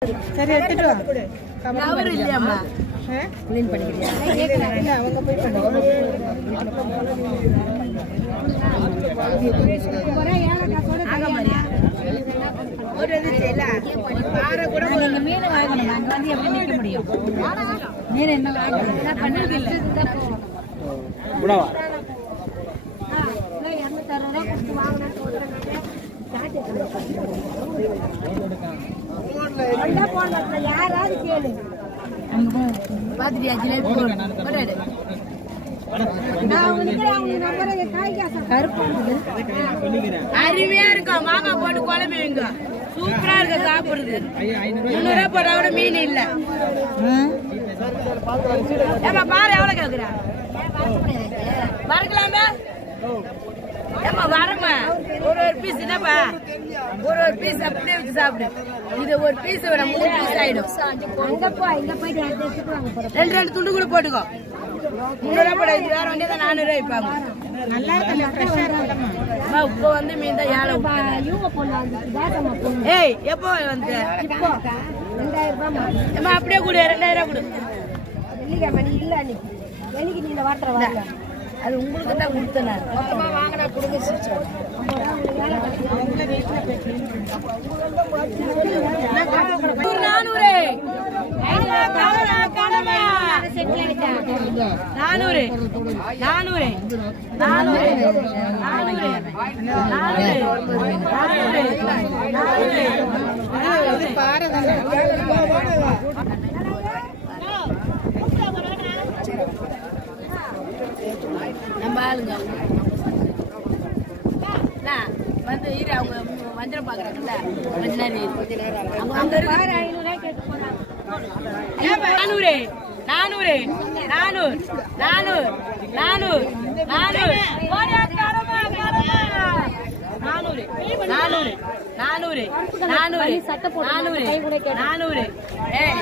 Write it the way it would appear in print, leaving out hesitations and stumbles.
சரி எடுத்துட்டு வா. கவர் இல்லையாம்மா? க்ளீன் பண்ணிக்கிறியா? இல்ல அவங்க போய் பண்ணுவாங்க. ஆக மாதிரியா? ஒரு இது செய்யல. வார கூட நீங்க மீன் வாங்கணும். நாங்க வந்து எப்படி நிக்க முடியும்? மீன் என்ன வாங்கணும்? நான் பண்ணது இல்ல. புடவா. 260 ரூபாய் கொடுத்து வாங்கணும்னு சொல்றாங்க. யாராவது கேளு. பாத்துட்டியா ஜிலேபி போடு. அருமையா இருக்கும். மாங்காய் போட்டு குழம்பு வைங்க. சூப்பரா இருக்கு சாப்பிடுறது. 300 ரூபாய் போட்டா கூட மீன் இல்ல. ஏமா பாரு எவ்வளவு கேக்குறா? வறுக்கலாமா? ஏமா வரமா? ஒரு பீஸ் என்னப்பா? ஒரு பீஸ் அப்படியே வச்சு சாப்பிடு. இது ஒரு பீஸ் விட 3 பீஸ் ஆயிடும். ரெண்டு துண்டு கூட போட்டுக்கோ. 300 ரூபாய் போட இது வேற வண்டியா 400 ரூபாய் வைப்பாங்க. நல்லா இருக்கு, ஃப்ரெஷ்ஷா இருக்குமா? அம்மா இப்போ வந்து மீன் தான் ஏழை. ஏய் எப்போ வந்து? அம்மா அப்படியே கொடு. 2000 கொடு. அது உங்களுக்கு தான் கொடுத்தேன். மொத்தமா வாங்கினா கொடுங்க. 400 பாறை தானே. நம்ம ஆளுங்க வந்து இரு. அவங்க மஞ்சள் பாக்குறாங்கல்ல கொஞ்ச நேரம். அவங்க அங்க இருக்கு. 400 400 400 400 400 400 400 400 400 400 400. ஏய்